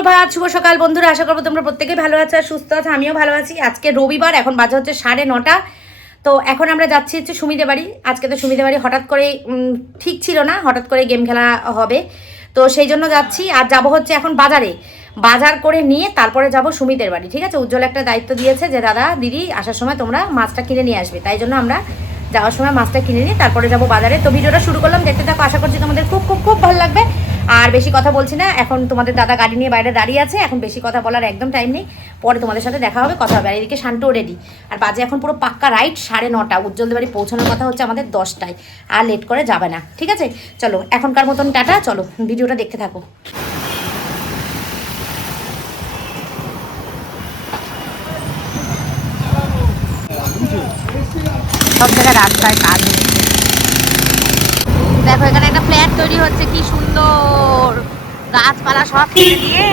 সুপ্রভাত, শুভ সকাল বন্ধুরা। আশা করবো তোমরা প্রত্যেকেই ভালো আছো আর সুস্থ আছো। আমিও ভালো আছি। আজকে রবিবার, এখন বাজে হচ্ছে 9:30। তো এখন আমরা যাচ্ছি হচ্ছে সুমিদের বাড়ি। আজকে তো সুমিদের বাড়ি হঠাৎ করে ঠিক ছিল না, হঠাৎ করে গেম খেলা হবে, তো সেই জন্য যাচ্ছি। আর যাব হচ্ছে এখন বাজারে, বাজার করে নিয়ে তারপরে যাব সুমিদের বাড়ি। ঠিক আছে, উজ্জ্বল একটা দায়িত্ব দিয়েছে যে দাদা দিদি আসার সময় তোমরা মাছটা কিনে নিয়ে আসবে, তাই জন্য আমরা যাওয়ার সময় মাছটা কিনে নিয়ে তারপরে যাব বাজারে। তো ভিডিওটা শুরু করলাম, দেখতে থাকো। আশা করছি তোমাদের খুব খুব খুব ভালো লাগবে। আর বেশি কথা বলছি না, এখন তোমাদের দাদা গাড়ি নিয়ে বাইরে দাঁড়িয়ে আছে, এখন বেশি কথা বলার একদম টাইম নেই। পরে তোমাদের সাথে দেখা হবে, কথা হবে। আর এদিকে শান্তুও রেডি। আর বাজে এখন পুরো পাক্কা রাইট 9:30। উজ্জ্বলদের বাড়ি পৌঁছানোর কথা হচ্ছে আমাদের 10টায়, আর লেট করে যাবে না। ঠিক আছে, চলো এখনকার মতন টাটা, চলো ভিডিওটা দেখতে থাকো। সব জায়গায় রাস্তায় কাজ হচ্ছে। দেখো এখানে একটা ফ্ল্যাট তৈরি হচ্ছে, কি সুন্দর গাছপালা সব কেটে দিয়ে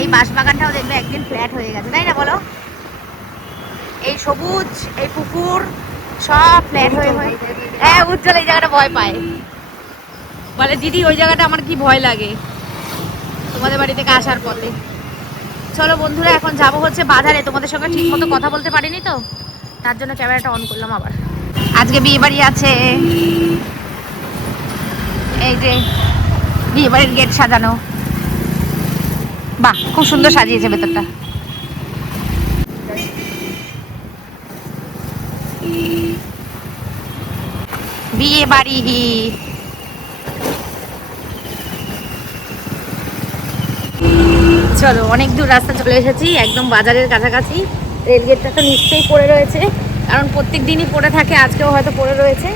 এই বাঁশবাগানটাও দেখবে একদিন ফ্ল্যাট হয়ে গেছে, তাই না বলো? এই সবুজ, এই পুকুর সব ফ্ল্যাট হয়ে হয়ে। হ্যাঁ, উজ্জ্বল এই জায়গাটা ভয় পায়, বলে দিদি ওই জায়গাটা আমার কি ভয় লাগে তোমাদের বাড়ি থেকে আসার পথে। চলো বন্ধুরা, এখন যাব হচ্ছে বাজারে। তোমাদের সঙ্গে ঠিক মতো কথা বলতে পারিনি তো, তার জন্য ক্যামেরাটা অন করলাম আবার। আজকে বিয়ে বাড়ি আছে, এই যে বিয়ে বাড়ির গেট সাজানো। বাহ, খুব সুন্দর সাজিয়েছে ভেতরটা। বিয়ে বাড়ি চলো, অনেক দূর রাস্তা চলে এসেছি, একদম বাজারের কাছাকাছি। রেল গেটটা তো নিশ্চয়ই পড়ে রয়েছে, কারণ প্রত্যেক দিনই পড়ে থাকে, আজকেও হয়তো পড়ে রয়েছে।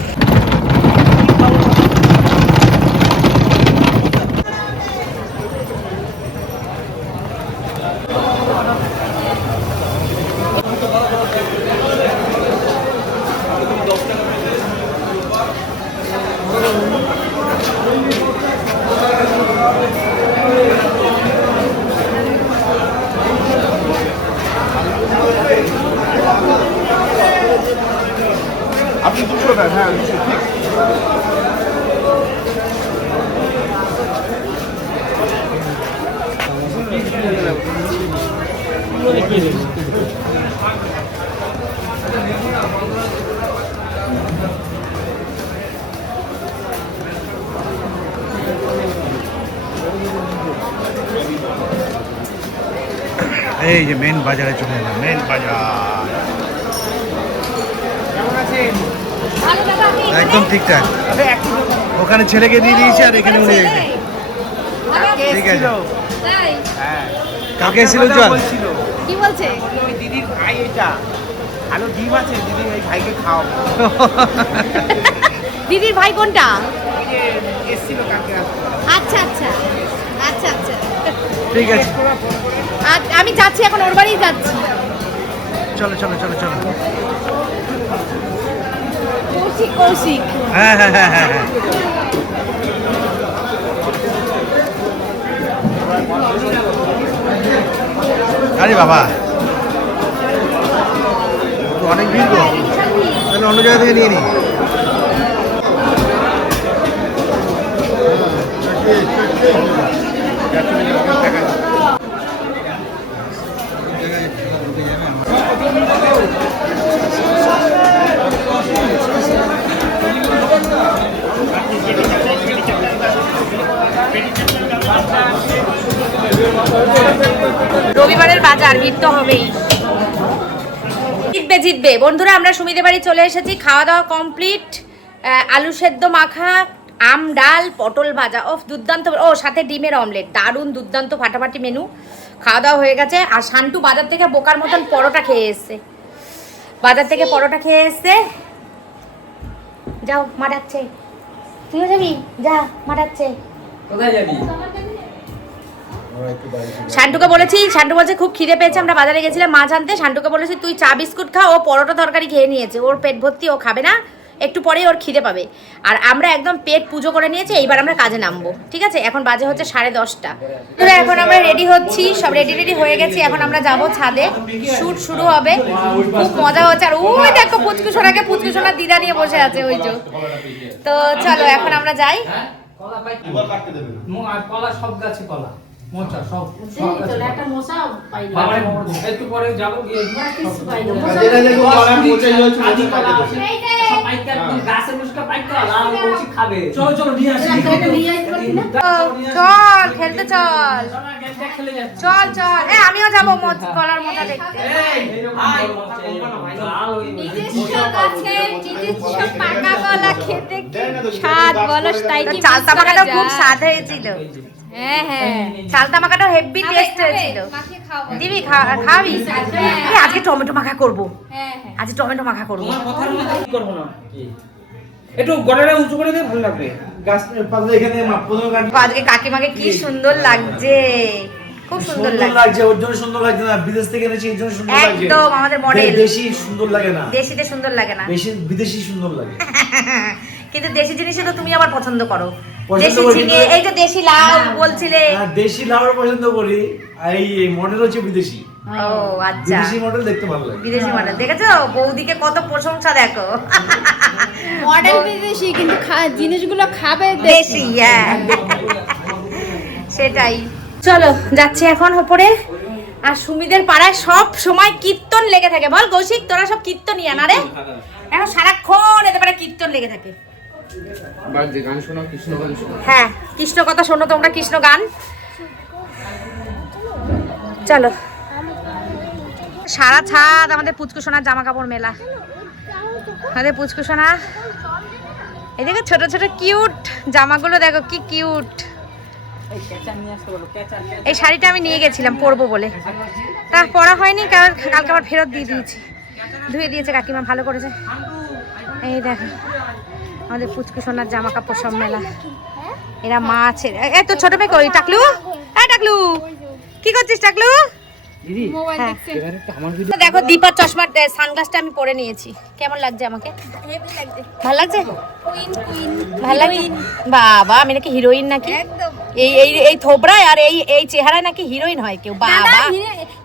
আপনি দুশো দেন, হ্যাঁ এই যে মেন বাজারে চলে এলাম, মেন বাজার একদম ঠিকঠাক। ওখানে ছেলেকে দিয়ে দিয়েছে আর এখানে উনি ঠিক আছে। কাকে ছিল বলছিল, কি বলছে ওই দিদির ভাই, এটা আলো ডিম আছে, দিদির ওই ভাইকে খাওয়াবো। দিদির ভাই কোনটা? ওই যে এসছিল কাকে। আচ্ছা আচ্ছা আচ্ছা আচ্ছা, ঠিক আছে, আমি যাচ্ছি এখন, ওর বাড়িই যাচ্ছি। চলো চলো চলো চলো। কৌশিক কৌশিক, হ্যাঁ হ্যাঁ হ্যাঁ হ্যাঁ হ্যাঁ। আরে বাবা, তো অনেক ভিড় গো, তাহলে অন্য জায়গা থেকে নিয়ে নিই। রবিবারের বাজার, ভিড় তো হবেই। জিতবে জিতবে বন্ধুরা, আমরা সুমিদের বাড়ি চলে এসেছি। খাওয়া দাওয়া কমপ্লিট, আলু সেদ্ধ মাখা, আম ডাল, পটল ভাজা, ও দুর্দান্ত। ও সাথে ডিমের অমলেট, দারুণ দুর্দান্ত ফাটাফাটি মেনু। খাওয়া দাওয়া হয়ে গেছে। আর শান্টু বাজার থেকে বোকার মতন পরোটা খেয়ে এসছে, বাজার থেকে পরোটা খেয়ে এসছে। যাও, মা ডাকছে। তুইও যাবি? যা, মা ডাকছে। কোথায় যাবি? শান্টুকে বলেছি, শান্টু বলছে খুব খিদে পেয়েছে, আমরা বাজারে গেছিলাম মাছ আনতে। শান্টুকে বলেছি তুই চা বিস্কুট খা, ও পরোটা তরকারি খেয়ে নিয়েছে, ওর পেট ভর্তি, ও খাবে না, একটু পরেই ওর খিদে পাবে। আর আমরা একদম পেট পুজো করে নিয়েছি, এইবার আমরা কাজে নামবো। ঠিক আছে, এখন বাজে হচ্ছে 10:30। এখন আমরা রেডি হচ্ছি, সব রেডি হয়ে গেছি। এখন আমরা যাব ছাদে, শুট শুরু হবে, খুব মজা হচ্ছে। আর ওই দেখো পুচকুসোনাকে, পুচকুসোনার দিদা নিয়ে বসে আছে ওই যে। তো চলো এখন আমরা যাই। কলা পাই, কলা কাটতে দেবে না। কলা সব গাছে কলা। মোচা সব চলে একটা মশা পাই না। বাবারে একটু পরে যাবো গিয়ে কিছু পাই না। যেটা দেখো কলা মোচা হচ্ছে আদি কলা আছে সব পাইকার গাছের মুসকা পাইকার আর বলছি খাবে চলো চলো নিয়ে আসি চল খেলতে চল, খেলে যাচ্ছে চল চল। আমিও যাবো কলার মোটা দেখতে। পাকা কলা খেতে স্বাদ বলো তাই কি চালতা মাখাটা খুব স্বাদ হয়েছিল। হ্যাঁ হ্যাঁ চালতা মাখাটা হেভি টেস্ট হয়েছিল। মাখিয়ে খাও দিবি খাবি? আজকে টমেটো মাখা করবো, হ্যাঁ হ্যাঁ আজকে টমেটো মাখা করবো। তোমার কথার মধ্যে কি করব না একটু গড়াটা উঁচু করে দে ভালো লাগবে গাছ পাতলা এখানে প্রথমে কাটি আজকে কাকিমাকে কি সুন্দর লাগছে, খুব সুন্দর সুন্দর লাগছে লাগছে, ওর জন্য সুন্দর লাগছে না, বিদেশ থেকে এনেছি এর জন্য সুন্দর লাগছে। একদম আমাদের মডেল। দেশি সুন্দর লাগে না, দেশিতে সুন্দর লাগে না, বেশি বিদেশি সুন্দর লাগে। কিন্তু দেশি জিনিসই তো তুমি আবার পছন্দ করো। পছন্দ দেশি করি ঝিঙে, কিন্তু- এই যে দেশি লাউ বলছিলে। হ্যাঁ, দেশি লাউড় পছন্দ করি, আর এই মডেল হচ্ছে বিদেশি। ও আচ্ছা, বিদেশি মডেল দেখতে ভালো লাগে। বিদেশি মডেল দেখেছো? বৌদিকে কত প্রশংসা দেখো। মডেল বিদেশি কিন্তু জিনিসগুলো খাবে দেশি, হ্যাঁ সেটাই। চলো যাচ্ছি এখন ওপরে। আর সুমিদের পাড়ায় সব সময় কীর্তন লেগে থাকে। বল কৌশিক, তোরা সব কীর্তনিয়া না রে? এখন সারাক্ষণ এতে পারে কীর্তন লেগে থাকে। গান শোনাও কৃষ্ণ গান শোনাও হ্যাঁ, কৃষ্ণ কথা শোনো তোমরা, কৃষ্ণ গান। চলো, সারা ছাদ আমাদের পুচকুসোনার জামা কাপড় মেলা। আমাদের পুচকুসোনা, এই দেখো ছোট ছোট কিউট জামাগুলো, দেখো কি কিউট। এই শাড়িটা আমি নিয়ে গেছিলাম পরবো বলে, তা পরা হয়নি, কারণ কালকে আবার ফেরত দিয়ে দিয়েছি, ধুয়ে দিয়েছে কাকিমা, ভালো করেছে। এই দেখো আমাদের পুচকুসোনার জামা কাপড় সব মেলা। এরা মা আছে। এই তো ছোট মেয়ে কই? টাকলু, এই টাকলু কি করছিস টাকলু? দিদি মোবাইল হ্যাঁ। দেখছে এবারে একটু আমার তো দেখো দীপার চশমার সানগ্লাসটা আমি পরে নিয়েছি, কেমন লাগছে আমাকে? হেভি লাগছে ভালো লাগছে? কুইন কুইন ভালো লাগছে? বাবা আমি নাকি হিরোইন নাকি? একদম এই এই এই থোবরায় আর এই এই চেহারায় নাকি হিরোইন হয় কেউ? বাবা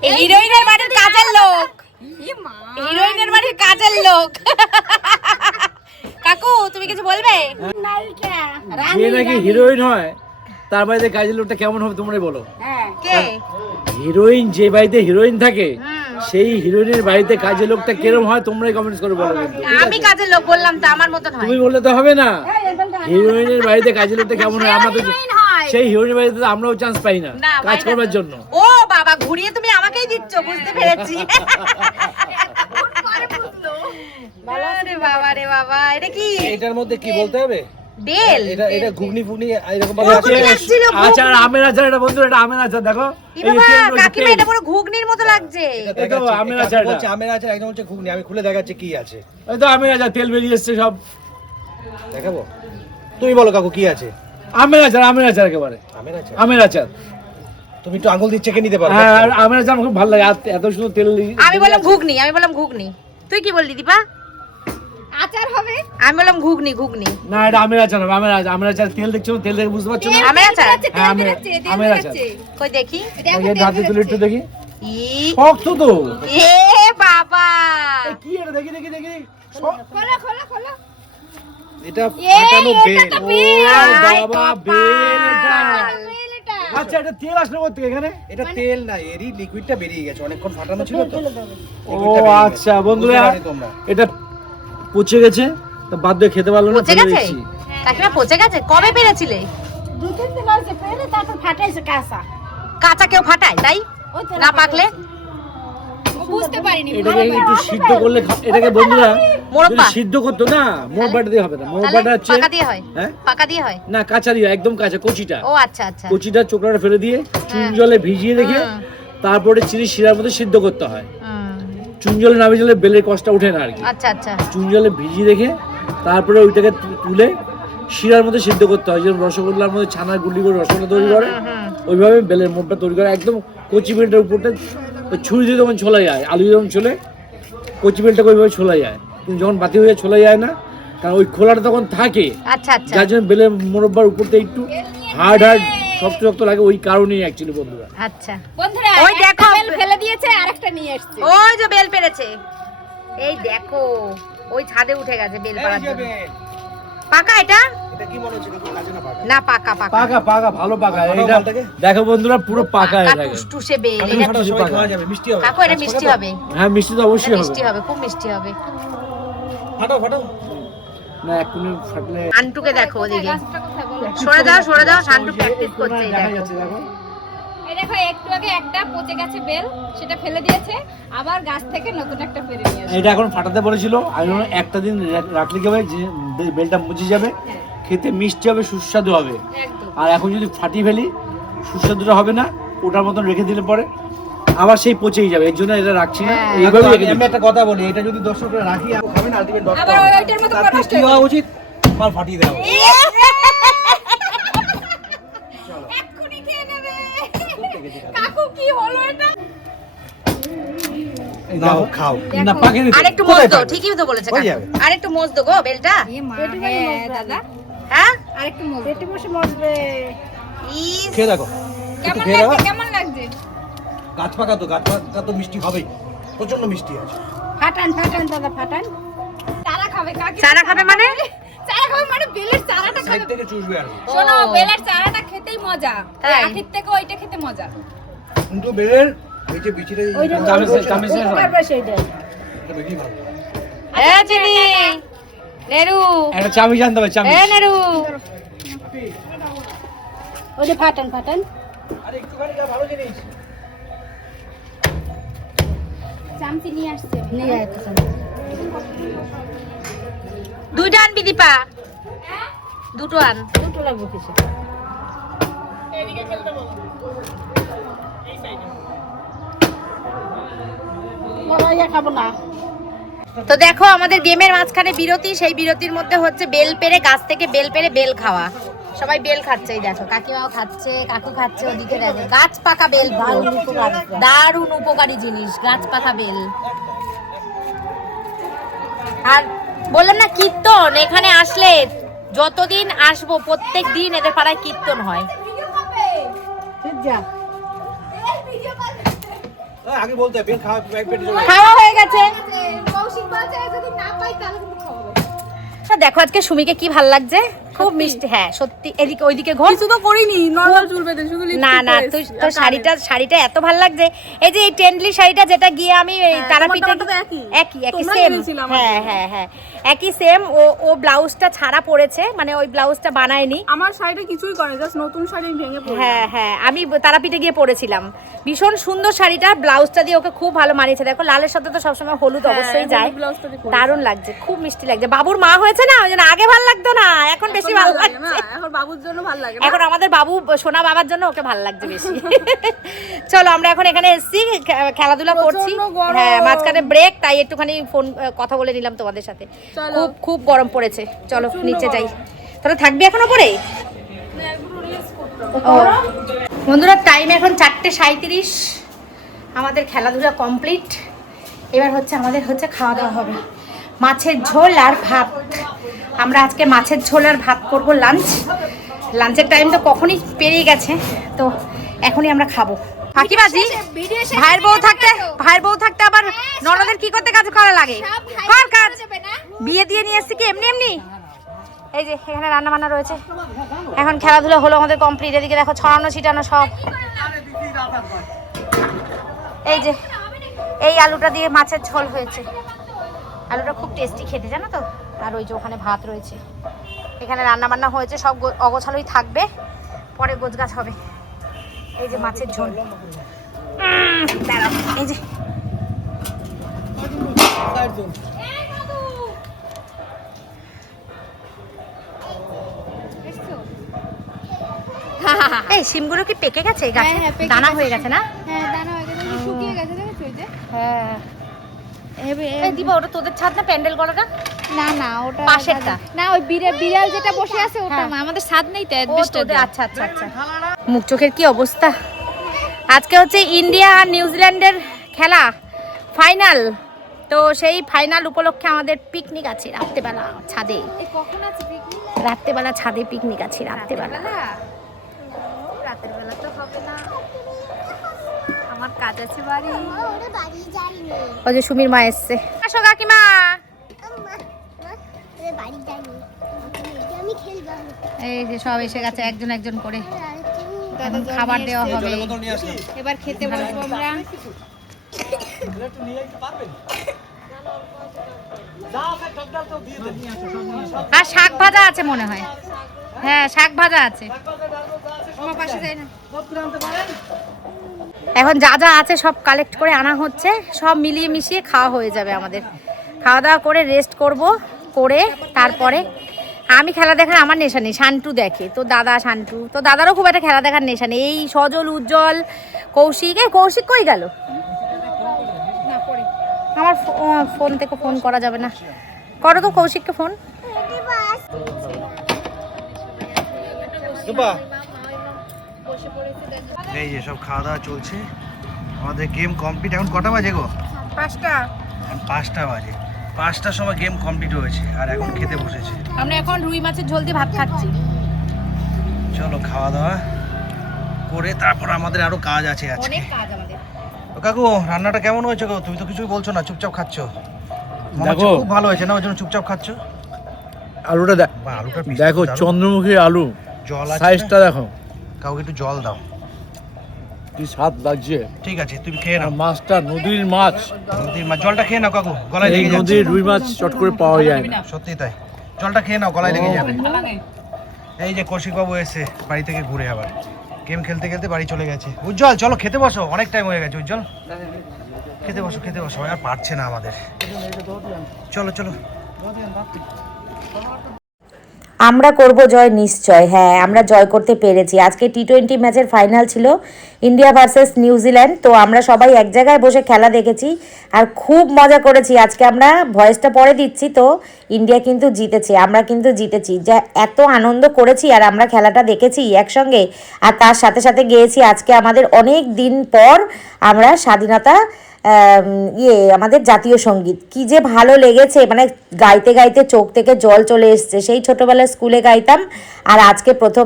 এই হিরোইনের বাড়ির কাজের লোক, ই মা হিরোইনের বাড়ির কাজের লোক। কাকু তুমি কিছু বলবে? নায়িকা যে নাকি হিরোইন হয় তার বাড়িতে কাজের লোকটা কেমন হবে তোমরাই বলো। কে? হিরোইন যে বাড়িতে হিরোইন থাকে হুম। সেই হিরোইনের বাড়িতে কাজের লোকটা কিরম হয় তোমরাই কমেন্টস করে বলো কিন্তু। আমি কাজের লোক বললাম তো, আমার মতন হয়। তুমি বললে তো হবে না, হিরোইনের বাড়িতে কাজের লোকটা কেমন হয়। আমরা তো সেই হিরোইনের বাড়িতে তো আমরাও চান্স পাই না না, কাজ পাই না করবার তো। জন্য। ও বাবা, ঘুরিয়ে তুমি আমাকেই দিচ্ছ, বুঝতে পেরেছি। আরে বাবা রে বাবা, এটা কি? এটার মধ্যে কি বলতে হবে? বেল? এটা ঘুগনি ফুগনি এরকম ঘুগনি লাগছিল, আচার, আমের আচার, এটা বন্ধু এটা আমের আচার দেখো। ই এই যে বাবা, তেল রয়েছে, কাকিমা তেল। এটা পুরো ঘুগনির মতো লাগছে। এই তো আমের আচার এটা। বলছে আমের আচার, একদম হচ্ছে ঘুগনি। আমি খুলে দেখাচ্ছি কি আছে, এই তো আমের আচার, তেল বেরিয়ে এসছে সব। দেখাবো? তুমি বলো কাকু কি আছে। আমের আচার, আমের আচার একেবারে আমের আচার? আমের আচার। তুমি একটু আঙুল দিয়ে চেকে নিতে পারো। হ্যাঁ, আর আমের আচার আমার খুব ভালো লাগে, আর এত সুন্দর তেল। আমি বললাম ঘুগনি, আমি বললাম ঘুগনি। তুই কি বললি দীপা? আচার হবে আমি বললাম ঘুগনি, ঘুগনি। না এটা আমের আচার হবে, আমের আচার। আমের আচার তেল দেখছো, তেল দেখে বুঝতে পারছো না? আমের আচার? হ্যাঁ, আমের আচার। কই দেখি। এই যে হাতে তুলে একটু দেখি, ই শক্ত তো। এ বাবা, এই কি এটা, দেখি দেখি দেখি। খোলো খোলো খোলো এটা এই, ফাটানো এটা বেল। তো ও আই বাবা, বাবা। বেল এটা। বেল এটা আচ্ছা এটা তেল আসলো কোথা থেকে এখানে? এটা তেল না, এরই লিকুইডটা বেরিয়ে গেছে, অনেকক্ষণ ফাটানো ছিল তো। ও লিকুইডটা বেরিয়ে গেছে। আচ্ছা বন্ধুরা, বুঝতে পারনি তোমরা? এটা পচে গেছে, তা বাধ্য হয়ে খেতে পারলো না, পচে ফেলে গেছে? দিচ্ছি। কাকিমা পচে গেছে? কবে পেরেছিলে? দু তিন দিন হয়েছে পেরে তারপর ফাটাইছে কাঁচা কাঁচা কেউ ফাটায় তাই? ওই তো না পাকলে? বুঝতে পারিনি এটাকে একটু সিদ্ধ করলে এটাকে বন্ধুরা মোরব্বা? যদি সিদ্ধ করতো না, মোরব্বাটা দিয়ে হবে না। মোরব্বাটা তাহলে হচ্ছে পাকা দিয়ে হয়? হ্যাঁ পাকা দিয়ে হয়? না, কাঁচা দিয়ে, একদম কাঁচা, কচিটা। ও আচ্ছা আচ্ছা। কচিটা চোকলাটা ফেলে দিয়ে চুন জলে ভিজিয়ে রেখে হুম। তারপরে চিনি শিরার মধ্যে সিদ্ধ করতে হয়। হুম, চুন জলে না ভিজলে বেলের কষ্টটা ওঠে না আর কি। আচ্ছা আচ্ছা। চুন জলে ভিজিয়ে রেখে তারপরে ওইটাকে তুলে শিরার মধ্যে সিদ্ধ করতে হয়, যেমন রসগোল্লার মধ্যে ছানার গুলি করে রসগোল্লা তৈরি করে, ওইভাবে বেলের মোটটা তৈরি করে একদম কচি বেলটার উপরটা ওই ছুরি দিয়ে যখন ছোলা যায়, আলু যেমন ছোলে, কচি বেলটাকে ওইভাবে ছোলা যায়, কিন্তু যখন বাতি হয়ে ছোলা যায় না, কারণ ওই খোলাটা তখন থাকে, আচ্ছা আচ্ছা। যার জন্য বেলের মোরব্বার উপরটা একটু হার্ড হার্ড শক্ত শক্ত লাগে, ওই কারণেই অ্যাকচুয়ালি বন্ধুরা। আচ্ছা, বন্ধুরা ওই ওই দেখো। দেখো বেল ফেলে দিয়েছে আরেকটা নিয়ে এসেছে ওই যে বেল পেরেছে, এই দেখো ওই ছাদে উঠে গেছে বেল পাড়ার জন্য। পাকা এটা? এটা কি মনে হচ্ছে কাকু কাজে না পাকা? না পাকা পাকা পাকা পাকা ভালো পাকা ফাটাও এটা বলটাকে? দেখো বন্ধুরা পুরো পাকা পাকা এটা টুসটুসে বেল ফাটাও, এটা ফাটাও, সবাই খাওয়া যাবে, মিষ্টি হবে। কাকু এটা মিষ্টি হবে হ্যাঁ মিষ্টি তো এটা অবশ্যই হবে মিষ্টি হবে খুব মিষ্টি হবে ফাটাও ফাটাও। না এক্ষুনি ফাটলে আন্টুকে দেখো ওদিকে গাছটা কোথায় বলো? সরে দাও শান্তু প্র্যাকটিস করছে এই দেখা দেখো যাচ্ছে দেখো এই দেখো একটু আগে একটা পচে গেছে বেল, সেটা ফেলে দিয়েছে, আবার গাছ থেকে নতুন একটা পেরে নিয়ে আসবে। এটা এখন ফাটাতে বলেছিল আমি বললাম একটা দিন রাখলে কি হবে যে বেলটা মুছে যাবে খেতে মিষ্টি হবে সুস্বাদু হবে একদম। আর এখন যদি ফাটিয়ে ফেলি সুস্বাদুটা হবে না ওটার মতন রেখে দিলে পরে আবার সেই পচেই যাবে এর জন্য এটা রাখছি না হ্যাঁ। এইভাবে রেখে আমি দিচ্ছি। একটা কথা বলি, এটা যদি 10 করে রাখি আপনি খাবেন আলটিমেট ডট আবার ওইটার মতো করে নষ্ট কি হয়ে হওয়া উচিত মাল ফাটিয়ে দেওয়া উচিত। এক্ষুনি খেয়ে নেবে। কাকু কি হলো এটা? এই নাও দেখো। খাও। না পাকে দিতে আরেকটু কোথায় মোজ দাও পাবে? ঠিকই তো বলেছে হয়ে কাকু যাবে। আরেকটু মোজ দাও গো বেলটা এ মা, হ্যাঁ দাদা, হ্যাঁ আরেকটু মোজ। পেটে বসে মজবে। ইস খেয়ে দেখো। কেমন খেয়ে লাগছে? দেখো। কেমন লাগছে? গাছ পাকা তো মিষ্টি হবেই, প্রচন্ড মিষ্টি আছে। ফাটান দাদা ফাটান। চারা খাবে কাকি। চারা খাবে মানে চারা খাবে মানে বেলের চারাটা সাইড খাবে। থেকে চুষবে আর কি। শোনো, ও। বেলের চারাটা খেতেই মজা, তাই? আখির থেকে ওইটা খেতে মজা। কিন্তু বেলের এই যে বিচিটা চামিচে এটা বেশি ভালো। এ চিনি নেরু একটা চামিচ আনতে হবে চামিচ এ নেরু ওই যে ফাটান আরে একটুখানি যা ভালো জিনিস। চামচি নিয়ে আসছে। নিয়ে আসছে। দুইটা আনবি দীপা দুটো আন দুটো লাগবে কিছু। খাবো না। তো দেখো আমাদের গেমের মাঝখানে বিরতি সেই বিরতির মধ্যে হচ্ছে বেল পেড়ে গাছ থেকে বেল পেড়ে বেল খাওয়া সবাই বেল খাচ্ছে এই দেখো কাকিমাও খাচ্ছে কাকু খাচ্ছে ওদিকে দেখো গাছ পাকা বেল দারুণ উপকারী জিনিস গাছ পাকা বেল আর বললাম না কীর্তন এখানে আসলে যতদিন আসবো প্রত্যেক দিন এদের পাড়ায় কীর্তন হয় আগে বলতে হবে বেল খাওয়া এক পেটে চলে খাওয়া হয়ে গেছে কৌশিক বলছে যদি না পাই তাহলে কিন্তু খাবো। দেখো আজকে সুমিকে কি ভাল লাগছে খুব মিষ্টি হ্যাঁ সত্যি এদিকে ওইদিকে ঘোর কিছু তো করিনি নরমাল চুল বেঁধে শুধু না না তুই তো শাড়িটা এত ভালো লাগছে এই যে এই টেন্ডলি শাড়িটা যেটা গিয়ে আমি এই তারাপীঠে তোমারটা তো একই। একই তোমরা সেম কিনেছিলে আমার হ্যাঁ একই সেম ও ব্লাউজটা ছাড়া পড়েছে মানে ওই ব্লাউজটা বানায়নি আমার শাড়িটা কিছুই করে জাস্ট নতুন শাড়ি ভেঙে পড়ে হ্যাঁ আমি তারাপীঠে গিয়ে পরেছিলাম ভীষণ সুন্দর শাড়িটা ব্লাউজটা দিয়ে ওকে খুব ভালো মানিয়েছে দেখো লালের সাথে তো সবসময় হলুদ অবশ্যই হলুদ যায় ব্লাউজটা দিয়ে পরেছি। দারুণ লাগছে খুব মিষ্টি লাগছে বাবুর মা হয়েছে না ওই জন্য আগে ভালো লাগতো না এখন বেশি ভালো লাগে না লাগছে এখন বাবুর জন্য ভালো লাগে না এখন আমাদের বাবু সোনা বাবার জন্য ওকে ভালো লাগছে বেশি চলো আমরা এখন এখানে এসেছি খেলাধুলা করছি প্রচণ্ড গরম। হ্যাঁ মাঝখানে ব্রেক তাই একটুখানি ফোন কথা বলে নিলাম তোমাদের সাথে চলো। খুব খুব গরম পড়েছে চলো নিচে যাই তাহলে থাকবি এখনো পরে ও বন্ধুরা টাইম এখন 4:37 আমাদের খেলাধুলা কমপ্লিট এবার হচ্ছে আমাদের খাওয়া দাওয়া হবে মাছের ঝোল আর ভাত আমরা আজকে মাছের ঝোল আর ভাত করব লাঞ্চের টাইম তো কখনই পেরিয়ে গেছে তো এখনই আমরা খাবো ফাঁকিবাজি ভাইয়ের বউ থাকতে আবার ননদের কি করতে কাজ করা লাগে কার কাজ বিয়ে দিয়ে নিয়ে এসছি কি এমনি এই যে এখানে রান্না বান্না রয়েছে এখন খেলাধুলা হলো আমাদের কমপ্লিট এদিকে দেখো ছড়ানো ছিটানো সব এই যে এই আলুটা দিয়ে মাছের ঝোল হয়েছে আলুটা খুব টেস্টি খেতে জানো তো আর ওই যে ওখানে ভাত রয়েছে এখানে রান্না বান্না হয়েছে সব অগোছালোই থাকবে পরে গোছগাছ হবে এই যে মাছের ঝোল দাঁড়াও এই যে এই শিমগুলো কি পেকে গেছে গাছে হ্যাঁ, পেকে দানা গেছে। হয়ে গেছে না হ্যাঁ দানা হয়ে গেছে, শুকিয়ে গেছে দেখেছো ওই যে? হ্যাঁ এই দিবা ওটা তোদের ছাদ না প্যান্ডেল করাটা না ওটা পাশেরটা? না ওই বিড়াল যেটা বসে আছে ওটা হ্যাঁ। না, আমাদের ছাদ নেই তো ও অ্যাডভেস্টার তোদের আচ্ছা মুখ চোখের কি অবস্থা আজকে হচ্ছে ইন্ডিয়া আর নিউজিল্যান্ডের খেলা ফাইনাল তো সেই ফাইনাল উপলক্ষে আমাদের পিকনিক আছে রাত্রেবেলা ছাদে কখন আছে পিকনিক? রাত্রেবেলা ছাদে পিকনিক আছে রাত্রেবেলা রাতের বেলা তো হবে না, আমার কাজ আছে বাড়ি। ওই যে সুমির মা এসছে আসো কাকিমা এই যে সব এসে গেছে একজন একজন করে, এখন খাবার দেওয়া হবে। এবার খেতে বসবো আমরা। আর শাক ভাজা আছে মনে হয়, হ্যাঁ শাক ভাজা আছে। আমার পাশে যাই না। এখন যা যা আছে সব কালেক্ট করে আনা হচ্ছে, সব মিলিয়ে মিশিয়ে খাওয়া হয়ে যাবে আমাদের। খাওয়া দাওয়া করে রেস্ট করব, করে তারপরে আমি খেলা দেখার আমার নেশা নেই, শান্টু দেখে, তো দাদা শান্টু, তো দাদারও খুব একটা খেলা দেখার নেশা নেই। এই সজল, উজ্জ্বল, কৌশিক, এই কৌশিক কই গেল? আমার ফোন থেকে ফোন করা যাবে না, করো তো কৌশিককে ফোন। এই যে সব খাওয়া দাওয়া চলছে, আমাদের গেম কমপ্লিট। এখন কটা বাজে গো? 5টা। 5টা বাজে। 5টার সময় গেম কমপ্লিট হয়েছে আর এখন খেতে বসেছে। আমরা এখন রুই মাছের ঝোল দিয়ে ভাত খাচ্ছি। চলো খাওয়া দাওয়া করে তারপর আমাদের আরো কাজ আছে আজকে। অনেক কাজ আমাদের। তো কাকু রান্নাটা কেমন হয়েছে গো? তুমি তো কিছুই বলছো না, চুপচাপ খাচ্ছো। মনে হচ্ছে দেখো। খুব ভালো হয়েছে না, ওই জন্য চুপচাপ খাচ্ছো। আলুটা বা আলুটা দেখো, চন্দ্রমুখী আলু, জল আছে সাইজটা দেখো, কাউকে একটু জল দাও। কি স্বাদ লাগছে। ঠিক আছে তুমি খেয়ে নাও। আর মাছটা নদীর মাছ, নদীর মাছ, জলটা খেয়ে নাও কাকু, গলায় এই লেগে যাচ্ছে। নদীর রুই মাছ চট করে পাওয়া যায় না। সত্যি তাই, জলটা খেয়ে নাও, গলায় লেগে যাবে। এই যে কৌশিক বাবু এসে বাড়ি থেকে ঘুরে আবার গেম খেলতে খেলতে বাড়ি চলে গেছে। উজ্জ্বল চলো খেতে বসো, অনেক টাইম হয়ে গেছে। উজ্জ্বল খেতে বসো, খেতে বসো, আর পারছে না আমাদের। চলো চলো। আমরা করব জয় নিশ্চয়, হ্যাঁ আমরা জয় করতে পেরেছি। আজকে T20 ম্যাচের ফাইনাল ছিল, ইন্ডিয়া ভার্সেস নিউজিল্যান্ড। তো আমরা সবাই এক জায়গায় বসে খেলা দেখেছি আর খুব মজা করেছি। আজকে আমরা ভয়েসটা পরে দিচ্ছি, তো ইন্ডিয়া কিন্তু জিতেছে, আমরা কিন্তু জিতেছি। যা এত আনন্দ করেছি আর আমরা খেলাটা দেখেছি একসঙ্গে, আর তার সাথে সাথে গিয়েছি আজকে আমাদের অনেক দিন পর আমরা স্বাধীনতা আমাদের জাতীয় সঙ্গীত। কি যে ভালো লেগেছে, মানে গাইতে গাইতে চোখ থেকে জল চলে এসছে। সেই ছোটোবেলায় স্কুলে গাইতাম আর আজকে প্রথম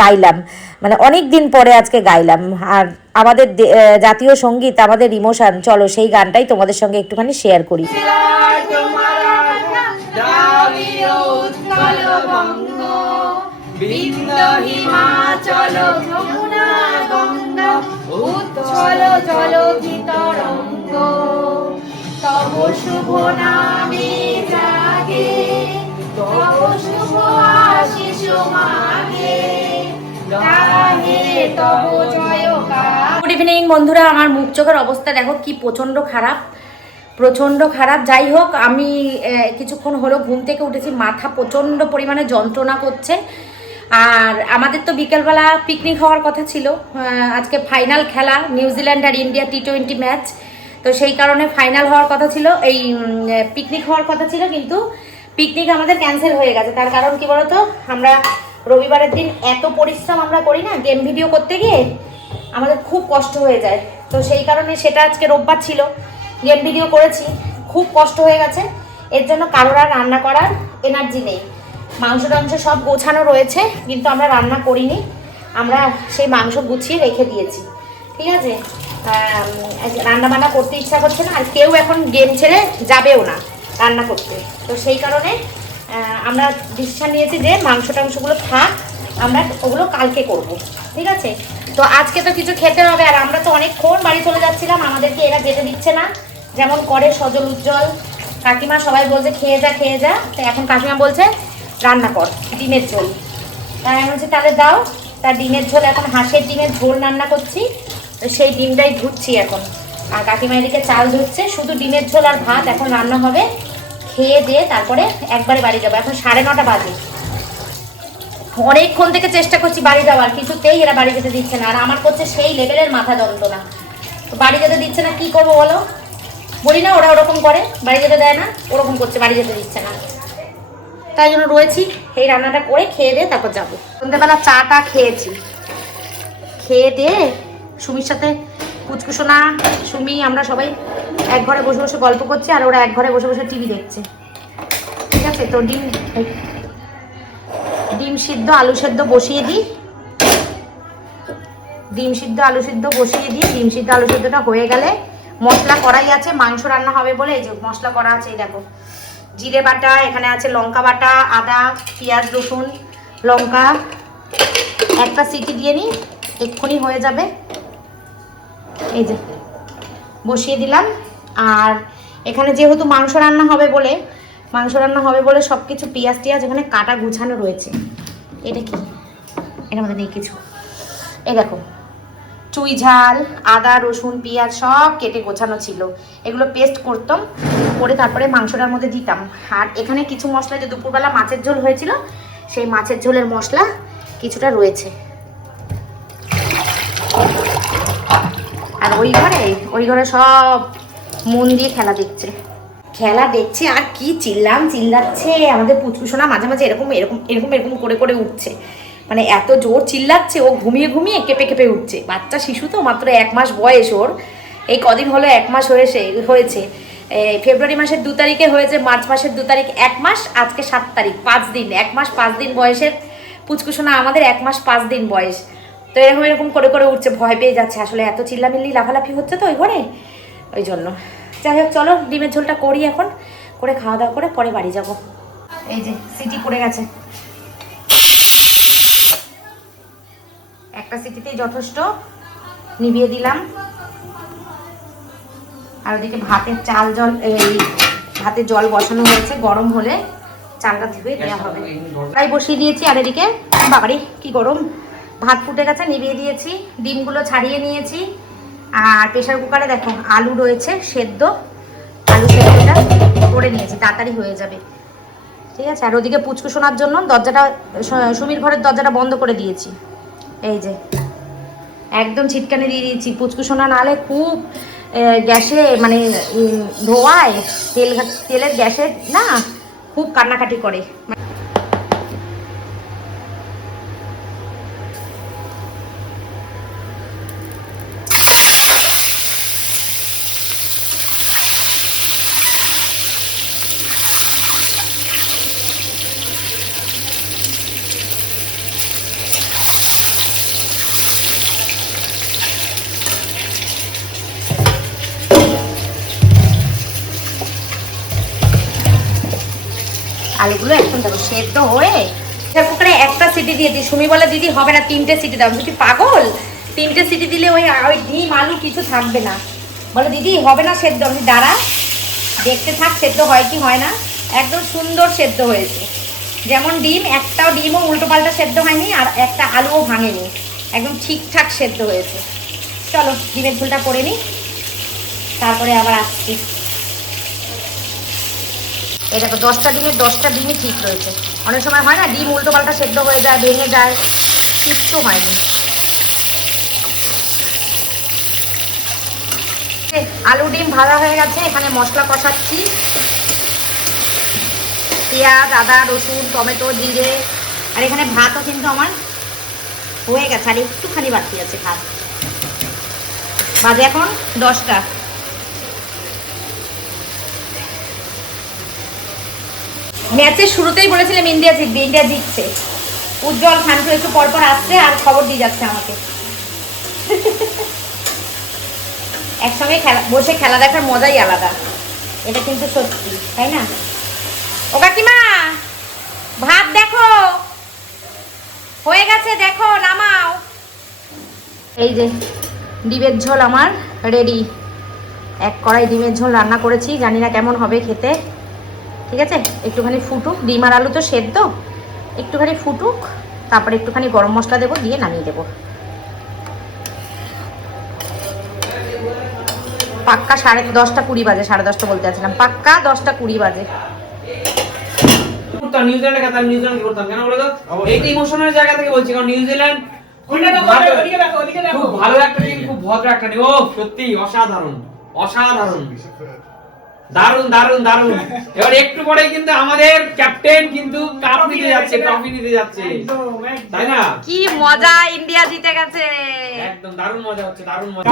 গাইলাম, মানে অনেক দিন পরে আজকে গাইলাম। আর আমাদের জাতীয় সঙ্গীত, আমাদের ইমোশন, চলো সেই গানটাই তোমাদের সঙ্গে একটুখানি শেয়ার করি। উচ্ছল জলধিত রঙ্গ তব শুভ নামে জাগে, তব শুভ আশিস মাগে, গাহে তব জয়গান। গুড ইভিনিং বন্ধুরা, আমার মুখ চোখের অবস্থা দেখো কি প্রচণ্ড খারাপ, প্রচণ্ড খারাপ। যাই হোক, আমি কিছুক্ষণ হলো ঘুম থেকে উঠেছি, মাথা প্রচণ্ড পরিমাণে যন্ত্রণা করছে। আর আমাদের তো বিকেলবেলা পিকনিক হওয়ার কথা ছিল, আজকে ফাইনাল খেলা নিউজিল্যান্ড আর ইন্ডিয়া T20 ম্যাচ, তো সেই কারণে ফাইনাল হওয়ার কথা ছিল, এই পিকনিক হওয়ার কথা ছিল, কিন্তু পিকনিক আমাদের ক্যান্সেল হয়ে গেছে। তার কারণ কি বলতো, আমরা রবিবারের দিন এত পরিশ্রম আমরা করি না গেম ভিডিও করতে গিয়ে, আমাদের খুব কষ্ট হয়ে যায়। তো সেই কারণে সেটা আজকে রোববার ছিল, গেম ভিডিও করেছি, খুব কষ্ট হয়ে গেছে। এর জন্য কারোর আর রান্না করার এনার্জি নেই। মাংস টাংস সব গোছানো রয়েছে, কিন্তু আমরা রান্না করিনি, আমরা সেই মাংস গুছিয়ে রেখে দিয়েছি। ঠিক আছে, রান্না বান্না করতে ইচ্ছা করছে না, আর কেউ এখন গেম ছেড়ে যাবেও না রান্না করতে। তো সেই কারণে আমরা ডিসিশন নিয়েছি যে মাংস টাংসগুলো থাক, আমরা ওগুলো কালকে করব। ঠিক আছে, তো আজকে তো কিছু খেতে হবে। আর আমরা তো অনেকক্ষণ বাড়ি চলে যাচ্ছিলাম, আমাদেরকে এরা যেতে দিচ্ছে না, যেমন করে সজল, উজ্জ্বল, কাকিমা সবাই বলছে খেয়ে যা খেয়ে যা। তো এখন কাকিমা বলছে রান্না কর ডিমের ঝোল, তাই আমি বলছি তাহলে দাও। তার ডিমের ঝোল, এখন হাঁসের ডিমের ঝোল রান্না করছি, তো সেই ডিমটাই ধুচ্ছি এখন। আর কাকিমা এদিকে চাল ধুচ্ছে, শুধু ডিমের ঝোল আর ভাত এখন রান্না হবে। খেয়ে দিয়ে তারপরে একবারে বাড়ি যাবো। এখন 9:30 বাজে, অনেকক্ষণ থেকে চেষ্টা করছি বাড়ি যাওয়ার, কিছুতেই এরা বাড়ি যেতে দিচ্ছে না। আর আমার করছে সেই লেভেলের মাথা যন্ত্রণা, তো বাড়ি যেতে দিচ্ছে না, কি করবো বলো? বলি না ওরা ওরকম করে, বাড়ি যেতে দেয় না, ওরকম করছে, বাড়ি যেতে দিচ্ছে না। তাই জন্য রয়েছি, এই রান্নাটা করে খেয়ে দিয়ে তারপর যাবো। সন্ধ্যেবেলা চাটা খেয়েছি, খেয়ে দিয়ে সুমির সাথে, কুচকুসোনা, সুমি, আমরা সবাই এক ঘরে বসে বসে গল্প করছি, আর ওরা এক ঘরে বসে বসে টিভি দেখছে। ঠিক আছে, তো ডিম সিদ্ধ আলু সেদ্ধ বসিয়ে দিই, ডিম সিদ্ধ আলু সিদ্ধ বসিয়ে দিই। ডিম সিদ্ধ আলু সিদ্ধটা হয়ে গেলে, মশলা করাই আছে, মাংস রান্না হবে বলে এই যে মশলা করা আছে, এই দেখো জিরে বাটা, এখানে আছে লঙ্কা বাটা, আদা, পেঁয়াজ, রসুন, লঙ্কা। একটা সিটি দিয়ে নিই, এক্ষুনি হয়ে যাবে। এই যে বসিয়ে দিলাম। আর এখানে যেহেতু মাংস রান্না হবে বলে সব কিছু পেঁয়াজ টিয়াজ এখানে কাটা গুছানো রয়েছে। এটা কি? এটার মধ্যে নেই কিছু। এই দেখো, চুই ঝাল, আদা, রসুন, পেঁয়াজ সব কেটে গোছানো ছিল। এগুলো পেস্ট করতাম, করে তারপরে মাংসটার মধ্যে দিতাম। আর এখানে কিছু মশলা, যে দুপুরবেলা মাছের ঝোল হয়েছিল, সেই মাছের ঝোলের মশলা কিছুটা রয়েছে। আর ওই ঘরে সব মন দিয়ে খেলা দেখছে আর কি চিল্লাচ্ছে আমাদের পুচকুসোনা। মাঝে মাঝে এরকম এরকম এরকম এরকম করে করে উঠছে, মানে এত জোর চিল্লাচ্ছে, ও ঘুমিয়ে ঘুমিয়ে কেঁপে কেঁপে উঠছে। বাচ্চা শিশু তো, মাত্র 1 মাস বয়স ওর। এই কদিন হলো 1 মাস হয়েছে। ফেব্রুয়ারি মাসের 2 তারিখে হয়েছে, মার্চ মাসের 2 তারিখ 1 মাস, আজকে 7 তারিখ, 5 দিন। 1 মাস 5 দিন বয়সের পুচকুসোনা আমাদের, 1 মাস 5 দিন বয়স। তো এরকম করে করে উঠছে, ভয় পেয়ে যাচ্ছে আসলে, এত চিল্লামিল্লি লাফালাফি হচ্ছে তো ওই ঘরে, ওই জন্য। যাই হোক, চলো ডিমের ঝোলটা করি এখন, করে খাওয়া দাওয়া করে পরে বাড়ি যাব। এই যে সিটি পড়ে গেছে, একটা সিটিতেই যথেষ্ট, নিভিয়ে দিলাম। আর ওদিকে ভাতের ভাতের জল বসানো হয়েছে, গরম হলে চালটা ধুয়ে দেওয়া হবে। তাই বসিয়ে দিয়েছি। আর এদিকে বাবারি কি গরম, ভাত ফুটে গেছে, নিভিয়ে দিয়েছি। ডিমগুলো ছাড়িয়ে নিয়েছি। আর প্রেশার কুকারে দেখো আলু রয়েছে সেদ্ধ, আলু সেদ্ধটা করে নিয়েছি, তাড়াতাড়ি হয়ে যাবে। ঠিক আছে। আর ওদিকে পুচকু শোনার জন্য সুমির ঘরের দরজাটা বন্ধ করে দিয়েছি। এই যে একদম ছিটকানি দিয়ে দিয়েছি, পুচকু সোনা নাহলে খুব গ্যাসে মানে ধোয়ায়, তেলের গ্যাসে না খুব কান্নাকাটি করে। আলুগুলো একদম দেখো সেদ্ধ হয়ে, প্রেসার কুকারে একটা সিটি দিয়েছি। সুমি বলে দিদি হবে না, 3টে সিটি দাও। তুই পাগল? 3টে সিটি দিলে ওই ডিম আলু কিছু থাকবে না। বলে দিদি হবে না সেদ্ধ। আমি দাঁড়া দেখতে থাক সেদ্ধ হয় কি হয় না। একদম সুন্দর সেদ্ধ হয়েছে, যেমন ডিম, একটাও ডিমও উল্টো পাল্টা সেদ্ধ হয়নি, আর একটা আলুও ভাঙেনি, একদম ঠিকঠাক সেদ্ধ হয়েছে। চলো ডিমের ঝোলটা করে নিই, তারপরে আবার আসছি। এই দেখো 10টা ডিমের 10টা ডিমই ঠিক রয়েছে। অনেক সময় হয় না ডিম উল্টো পাল্টা সেদ্ধ হয়ে যায়, ভেঙে যায়, কিচ্ছু হয়নি। আলু ডিম ভাজা হয়ে গেছে, এখানে মশলা কষাচ্ছি। পেঁয়াজ, আদা, রসুন, টমেটো, জিরে। আর এখানে ভাতও কিন্তু আমার হয়ে গেছে, আর একটুখানি বাকি আছে ভাত। বাজে এখন 10টা। ম্যাচের শুরুতেই বলেছিলাম ইন্ডিয়া জিতবে, ইন্ডিয়া জিতছে। উজ্জ্বল খানটু একটু পরপর আসছে আর খবর দিয়ে যাচ্ছে আমাকে। একসঙ্গে বসে খেলা দেখার মজাই আলাদা, এটা কিন্তু সত্যি, তাই না? ও কাকিমা ভাত দেখো হয়ে গেছে, দেখো নামাও। এই যে ডিমের ঝোল আমার রেডি। 1 কড়াই ডিমের ঝোল রান্না করেছি, জানি না কেমন হবে খেতে। ঠিক আছে, একটুখানি ফুটুক, ডিম আর আলু তো সেদ্ধ, একটুখানি ফুটুক, তারপরে একটুখানি গরম মশলা দেবো, দিয়ে নামিয়ে দেবো। পাক্কা 10:30 20 বাজে, 10:30 বলতে চাচ্ছিলাম, পাক্কা 10টা 20 বাজে। নিউজিল্যান্ডের কথা নিউজিল্যান্ড করতাম কেন বলো তো? এই তো ইমোশনাল জায়গা থেকে বলছি, কারণ নিউজিল্যান্ড খুব ভালো একটা টিম, খুব ভদ্র একটা টিম। ও সত্যি অসাধারণ, অসাধারণ, দারুণ দারুণ দারুণ। এবার একটু পরে কিন্তু আমাদের ক্যাপ্টেন কিন্তু কাপ নিতে যাচ্ছে, ট্রফি নিতে যাচ্ছে, তাই না? কি মজা, ইন্ডিয়া জিতে গেছে, একদম দারুণ মজা হচ্ছে, দারুণ মজা।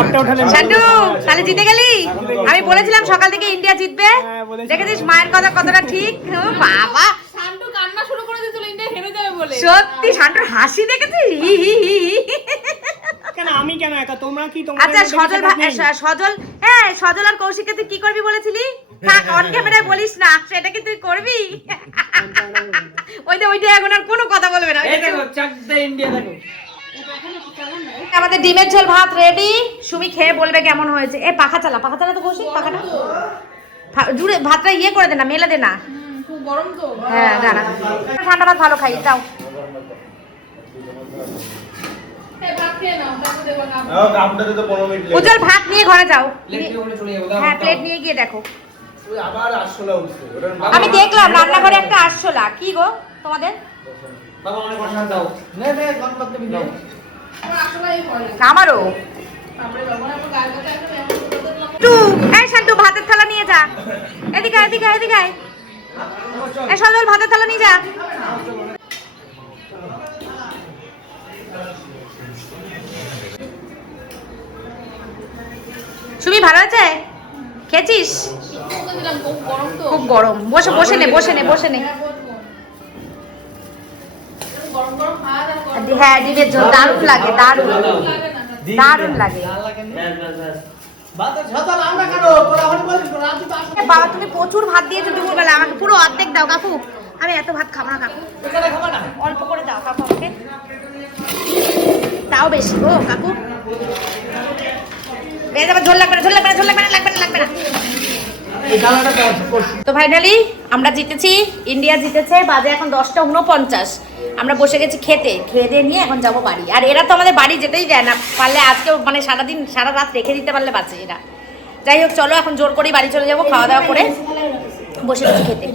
শান্টু তাহলে জিতে গেলি? আমি বলেছিলাম সকাল থেকে ইন্ডিয়া জিতবে, দেখেছিস মায়ের কথা কতটা ঠিক। ও বাবা, শান্টু কান্না শুরু করে দিয়েছিল ইন্ডিয়া হেরে যাবে বলে। সত্যি শান্টুর হাসি দেখেছিস? কেন আমি কেন একা, তোমরা কি আচ্ছা সজল, হ্যাঁ সজল আর কৌশিককে তুই কি করবি বলেছিলি? থাক অন ক্যামেরায় বলিস না, সেটা কি তুই করবি? ওইটা এখন আর কোনো কথা বলবে না। এই দেখো চাক দে ইন্ডিয়া দেখো। আমাদের ডিমের ঝোল ভাত রেডি, সুমি খেয়ে বলবে কেমন হয়েছে। এ পাখা চালা তো বসি, পাখাটা জুড়ে ভাতটা ইয়ে করে দে না, মেলে দে না। খুব গরম তো। হ্যাঁ দাঁড়া, ঠান্ডা ভাত ভালো খাই, দাও। এই ভাত খেয়ে নাও, তারপর দেখো কাম। কামটাতে তো 15 মিনিট লেগে উজ্জ্বল ভাত নিয়ে ঘরে যাও। প্লেট দিয়ে ওখানে চলে যাবো। হ্যাঁ প্লেট নিয়ে গিয়ে দেখো। তুই আবার আসলা উঠছে ওটা আমি দেখলাম রান্নাঘরে একটা আরশোলা। কি গো তোমাদের? বাবা অনেক প্রসাদ দাও। নে গণপতি দাও আমার আসলে এই হয়। আমারও তারপরে বাবা আমার গায়ের কথা একটা এমন করে দিলাম। টু এই শান্তু ভাতের থালা নিয়ে যা, এদিকে আয়। এই সজল ভাতের থালা নিয়ে যা। সুমি ভালো আছে? খেয়েছিস? বলতে দিলাম খুব গরম তো। খুব গরম। বসে নে। হ্যাঁ, বলবো। গরম গরম খাওয়া দাওয়া হ্যাঁ ডিমের ঝোল দারুণ লাগে, দারুণ লাগে না। লাগে। ব্যাস ব্যাস ব্যাস। এ বাবা তুমি প্রচুর ভাত দিয়েছো দুপুরবেলা, আমাকে পুরো অর্ধেক দাও কাকু। আমি এত ভাত খাবো না কাকু, অল্প করে দাও কাকু আমাকে। তাও বেশি গো কাকু। বেশ আবার ঝোল লাগবে না। তো ফাইনালি আমরা জিতেছি, ইন্ডিয়া জিতেছে। বাজে এখন 10:49। আমরা বসে গেছি খেয়ে দিয়ে নিয়ে এখন যাবো বাড়ি। আর এরা তো আমাদের বাড়ি যেতেই দেয় না, পারলে আজকেও মানে সারা রাত রেখে দিতে পারলে বাঁচে এরা। যাই হোক চলো এখন জোর করেই বাড়ি চলে যাবো, খাওয়া দাওয়া করে বসে গেছি খেতে।